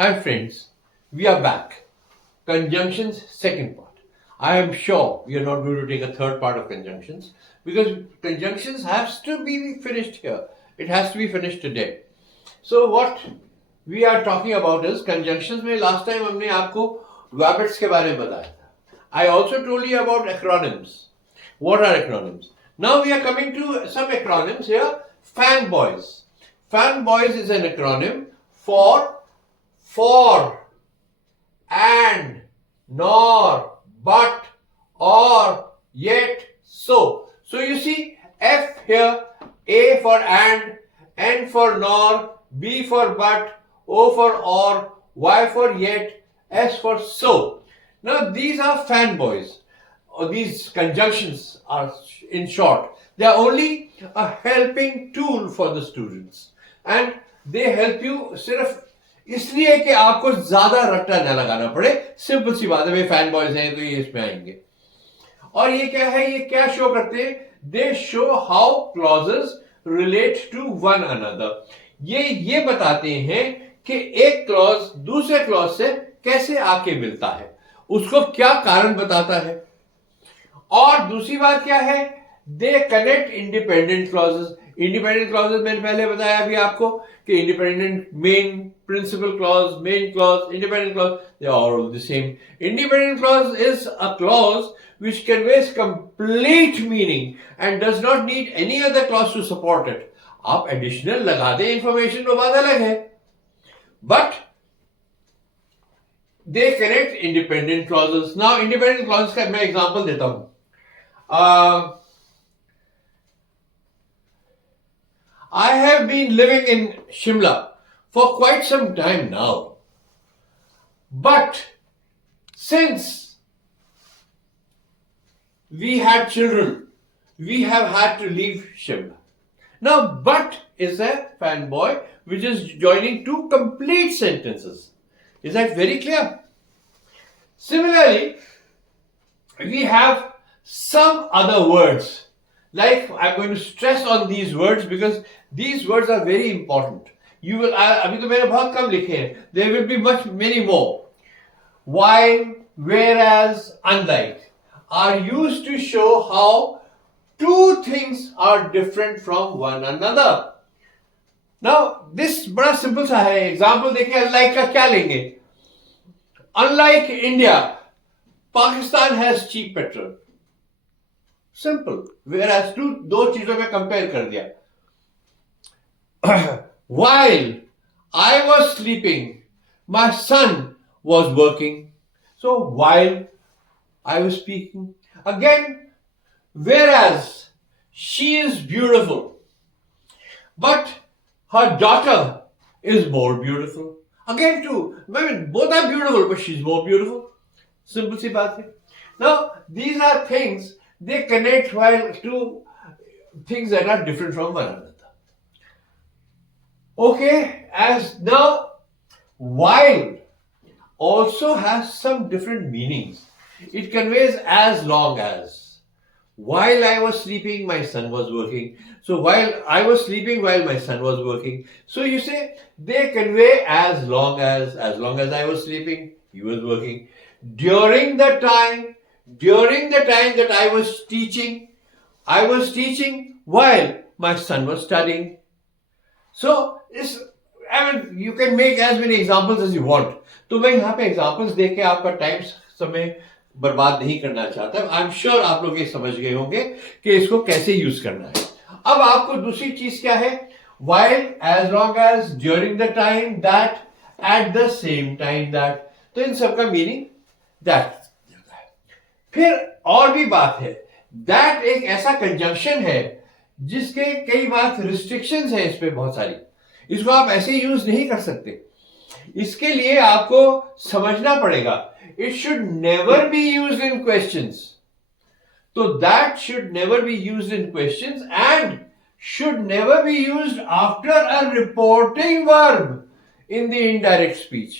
Hi friends, we are back. Conjunctions, second part. I am sure we are not going to take a third part of conjunctions because conjunctions has to be finished here. It has to be finished today. So what we are talking about is conjunctions में last time हमने आपको verbs के बारे में बताया था. I also told you about acronyms. What are acronyms? Now we are coming to some acronyms here. Fanboys. Fanboys is an acronym for and, nor, but, or, yet, so. So you see F here, A for and, N for nor, B for but, O for or, Y for yet, S for so. Now these are fanboys. Or these conjunctions are, in short, they are only a helping tool for the students. And they help you सिर्फ इसलिए कि आपको ज्यादा रट्टा न लगाना पड़े. Simple सी बात है, भाई फैन बॉयज हैं तो ये इसमें आएंगे. और ये क्या है, ये क्या शो करते हैं? They show how clauses relate to one another. ये बताते हैं कि एक क्लॉज दूसरे क्लॉज से कैसे आके मिलता है, उसको क्या कारण बताता है. और दूसरी बात क्या है, they connect independent clauses. Independent clauses मैंने पहले बताया अभी आपको कि independent main principal clause, main clause, independent clause, they are all the same. Independent clause is a clause which conveys complete meaning and does not need any other clause to support it. आप additional लगा दें information तो बात अलग है, but they connect independent clauses. Now independent clauses का मैं example देता हूं. I have been living in Shimla for quite some time now, but since we had children, we have had to leave Shimla. Now, but is a fanboy which is joining two complete sentences. Is that very clear? Similarly, we have some other words. Like, I'm going to stress on these words because these words are very important. You will, अभी तो मैंने बहुत कम लिखे हैं. There will be many more. While, whereas, unlike are used to show how two things are different from one another. Now, this बड़ा simple सा है. Example देखिए, unlike का क्या लेंगे? Unlike India, Pakistan has cheap petrol. Simple. Whereas दो चीजों में कंपेयर कर दिया. While I was sleeping, my son was working. So while I was speaking. Again, whereas she is beautiful, but her daughter is more beautiful. Again, too, I mean, both are beautiful, but she's more beautiful. Simple सी बात है. Now, these are things, they connect while two things that are different from one another. Okay, as now, while also has some different meanings. It conveys as long as. While I was sleeping, my son was working. So while I was sleeping, while my son was working. So you say they convey as long as I was sleeping, he was working. During the time that I was teaching while my son was studying. So you can make as many examples as you want. तो मैं यहाँ पे examples देख के आपका time समय बर्बाद नहीं करना चाहता. आई एम श्योर आप लोग ये समझ गए होंगे कि इसको कैसे यूज करना है. अब आपको दूसरी चीज क्या है? While, as long as, during the time that, at the same time that. तो इन सबका मीनिंग that. फिर और भी बात है. that एक ऐसा कंजंक्शन है जिसके कई बात रिस्ट्रिक्शंस हैं इस पे बहुत सारी. इसको आप ऐसे यूज नहीं कर सकते. इसके लिए आपको समझना पड़ेगा. It should never be used in questions. So that should never be used in questions and should never be used after a reporting verb in the indirect speech.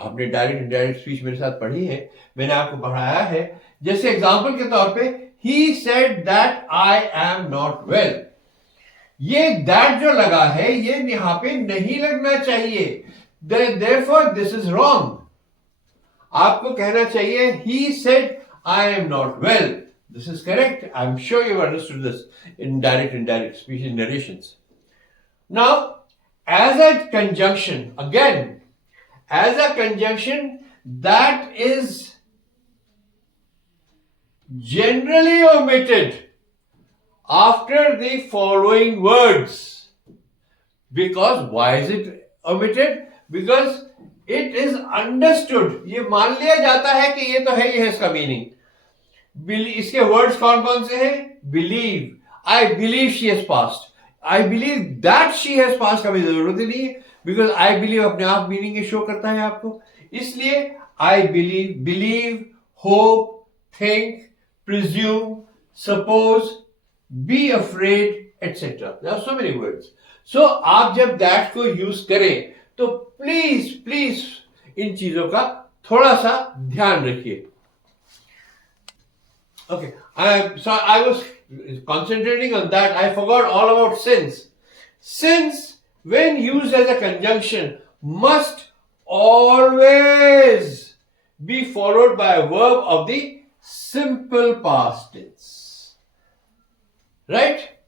आपने डायरेक्ट इंडायरेक्ट स्पीच मेरे साथ पढ़ी है, मैंने आपको पढ़ाया है. जैसे एग्जांपल के तौर पे, he said that I am not well. ये that जो लगा है ये यहाँ पे नहीं लगना चाहिए. therefore this is wrong. आपको कहना चाहिए he said I am not well. This is correct. I'm sure you've understood this in direct, indirect speech narrations. Now, as a conjunction, again, as a conjunction that is generally omitted after the following words. Because why is it omitted? Because it is understood. ये मान लिया जाता है कि ये तो है, ये है इसका मीनिंग. इसके वर्ड्स कौन कौन से हैं? Believe. I believe she has passed. I believe that she has passed का भी जरूरत ही नहीं है, because I believe अपने आप मीनिंग शो करता है आपको. इसलिए I believe, hope, think, presume, suppose, be afraid, etc. There are so many words. So आप जब that को यूज करें तो प्लीज इन चीजों का थोड़ा सा ध्यान रखिए. Okay, so I was concentrating on that. I forgot all about since. Since, when used as a conjunction, must always be followed by a verb of the simple past tense. Right?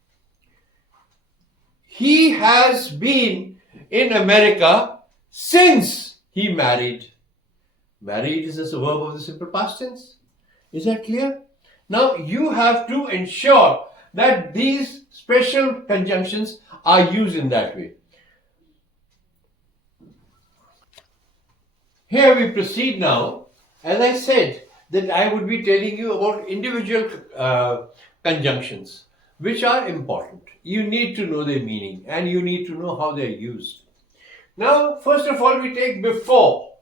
He has been in America since he married. Married is a verb of the simple past tense. Is that clear? Now you have to ensure that these special conjunctions are used in that way. Here we proceed now. As I said, that I would be telling you about individual conjunctions, which are important. You need to know their meaning and you need to know how they are used. Now, first of all, we take before.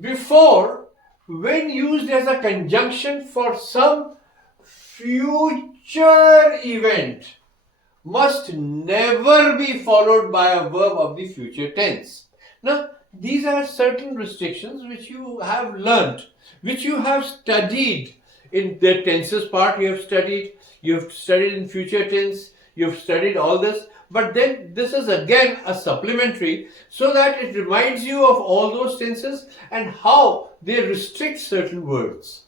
Before, when used as a conjunction for some future event, must never be followed by a verb of the future tense. Now, these are certain restrictions which you have learnt, which you have studied in the tenses part. You have studied in future tense, you have studied all this. But then this is again a supplementary, so that it reminds you of all those tenses and how they restrict certain words.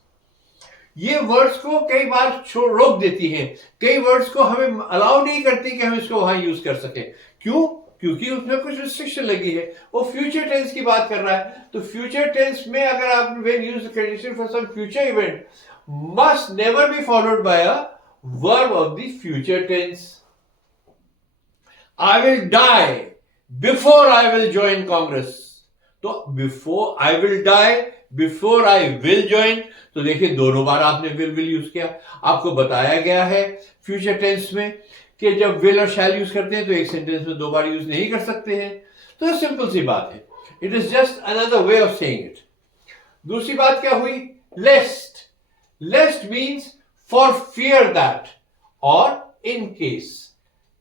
ये words को कई बार रोक देती हैं, कई words को हमें allow नहीं करती कि हम इसको वहां यूज कर सके. क्यों? क्योंकि उसमें कुछ रिस्ट्रिक्शन लगी है. वो फ्यूचर टेंस की बात कर रहा है, तो फ्यूचर टेंस में अगर आप when use the condition for some future event must never be followed by a verb of the future tense. I will die before I will join Congress. तो before I will die, before I will join, तो देखिए दोनों बार आपने will use किया. आपको बताया गया है फ्यूचर टेंस में कि जब will और shall यूज करते हैं तो एक सेंटेंस में दो बार यूज नहीं कर सकते हैं. तो सिंपल सी बात है. It is just another way of saying it. दूसरी बात क्या हुई? Lest. Lest means for fear that or in case.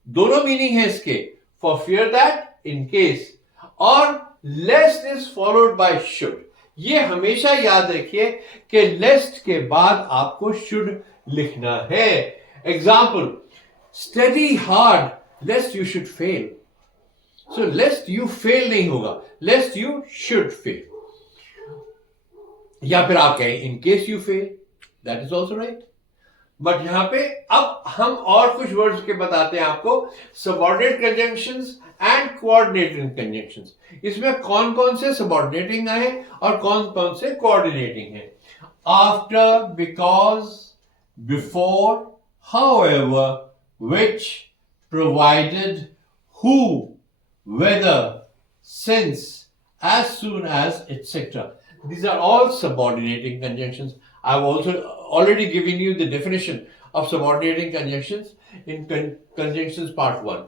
दोनों मीनिंग है इसके. For fear that, in case, और लेस्ट इज फॉलोड बाय शुड. ये हमेशा याद रखिए कि लेस्ट के बाद आपको शुड लिखना है. Example, study hard लेस्ट you should fail. So लेस्ट you fail नहीं होगा, लेस्ट यू शुड फेल. या फिर आप कहें in case you fail, that is also right. But यहां पे अब हम और कुछ वर्ड्स के बताते हैं आपको, subordinate conjunctions and coordinating conjunctions. इसमें कौन कौन से सबऑर्डिनेटिंग है और कौन कौन से कोऑर्डिनेटिंग है. After, because, before, however, which, provided, who, whether, since, as soon as, etc. These are all subordinating conjunctions. I've also already given you the definition of subordinating conjunctions in conjunctions part 1.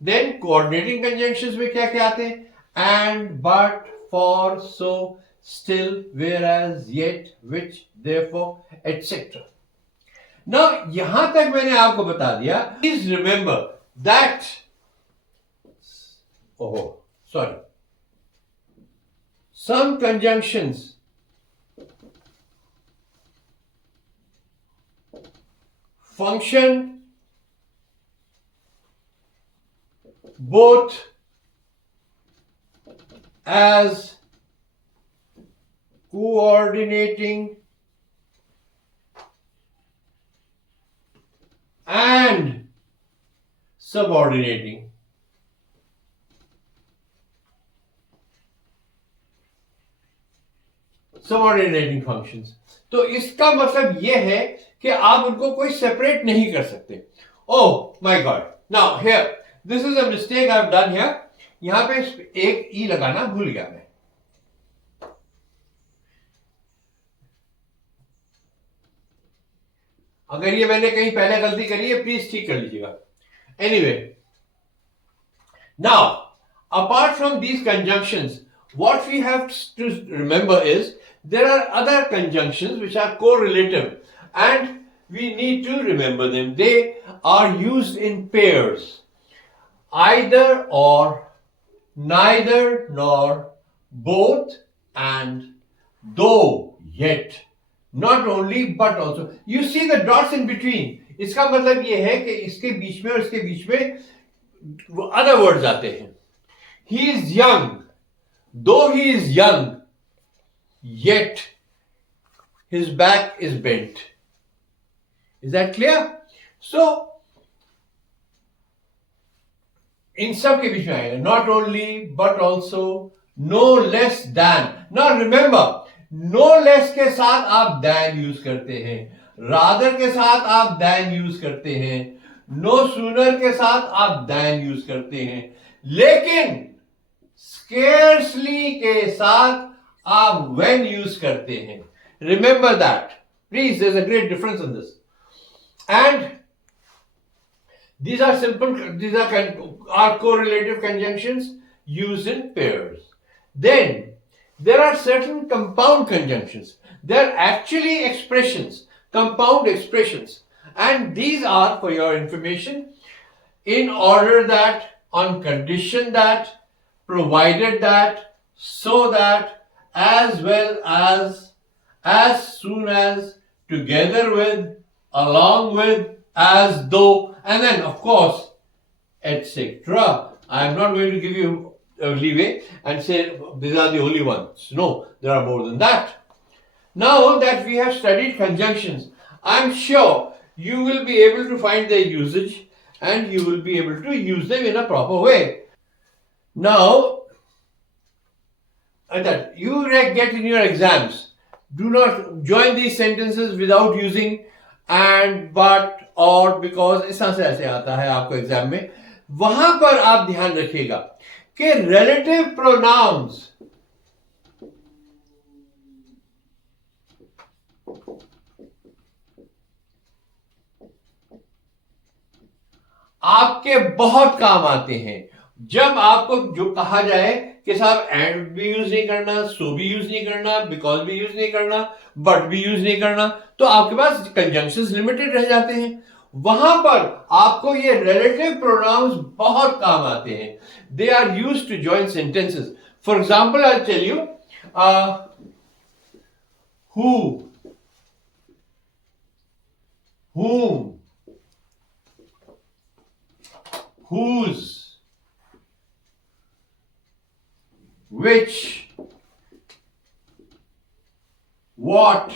Then coordinating conjunctions में क्या क्या आते हैं? And, but, for, so, still, whereas, yet, which, therefore, etc. Now यहां तक मैंने आपको बता दिया. Please remember that, some conjunctions function both as coordinating and subordinating. Subordinating functions. तो इसका मतलब यह है कि आप उनको कोई सेपरेट नहीं कर सकते। Oh my God, now here this is a mistake I have done here. यहां पे एक ई लगाना भूल गया मैं। अगर ये मैंने कहीं पहले गलती करी है प्लीज ठीक कर लीजिएगा। Anyway, now apart from these conjunctions, what we have to remember is there are other conjunctions which are correlative and we need to remember them. They are used in pairs. Either or, neither nor, both and, though, yet. Not only but also. You see the dots in between. इसका मतलब ये है कि इसके बीच में और इसके बीच में other words आते हैं. He is young. Though he is young, yet his back is bent. Is that clear? So, in सब के बीच में आएगा. Not only, but also, no less than. Now remember, no less के साथ आप than use करते हैं. Rather के साथ आप than use करते हैं. No sooner के साथ आप than use करते हैं. लेकिन scarcely के साथ आप when use करते हैं. Remember that. Please, there's a great difference in this. And these are simple, these are correlative conjunctions used in pairs. Then, there are certain compound conjunctions. They're actually expressions, compound expressions. And these are, for your information, in order that, on condition that, provided that, so that, as well as soon as, together with, along with, as though, and then of course, etc. I am not going to give you leeway and say these are the only ones. No, there are more than that. Now that we have studied conjunctions, I am sure you will be able to find their usage and you will be able to use them in a proper way. Now, that you get in your exams, do not join these sentences without using and, but, or, because. इस तरह से ऐसे आता है आपको exam में. वहां पर आप ध्यान रखिएगा कि relative pronouns आपके बहुत काम आते हैं. जब आपको जो कहा जाए कि साहब एंड भी यूज नहीं करना, सो भी यूज नहीं करना, बिकॉज भी यूज नहीं करना, बट भी यूज नहीं करना, तो आपके पास कंजंक्शंस लिमिटेड रह जाते हैं. वहां पर आपको ये रिलेटिव प्रोनाउंस बहुत काम आते हैं. They are used to join sentences. For example I tell you who, whom, whose, which, what,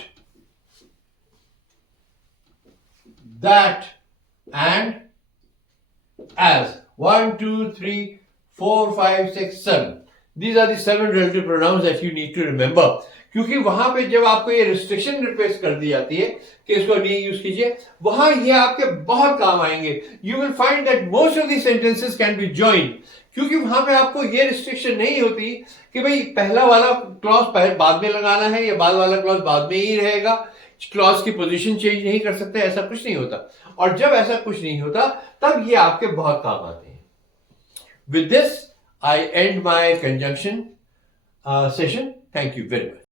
that, and as. 1, 2, 3, 4, 5, 6, 7. These are the 7 relative pronouns that you need to remember. क्योंकि वहां पे जब आपको ये रिस्ट्रिक्शन रिप्लेस कर दी जाती है कि इसको नहीं यूज कीजिए, वहां ये आपके बहुत काम आएंगे. You will find that most of the sentences can be joined, क्योंकि वहां पे आपको ये रिस्ट्रिक्शन नहीं होती कि भाई पहला वाला क्लॉज बाद में लगाना है या बाद वाला क्लॉज बाद में ही रहेगा, क्लॉज की पोजीशन चेंज नहीं कर सकते, ऐसा कुछ नहीं होता. और जब ऐसा कुछ नहीं होता तब ये आपके बहुत काम आते हैं. With this I and my conjunction session. Thank you very much.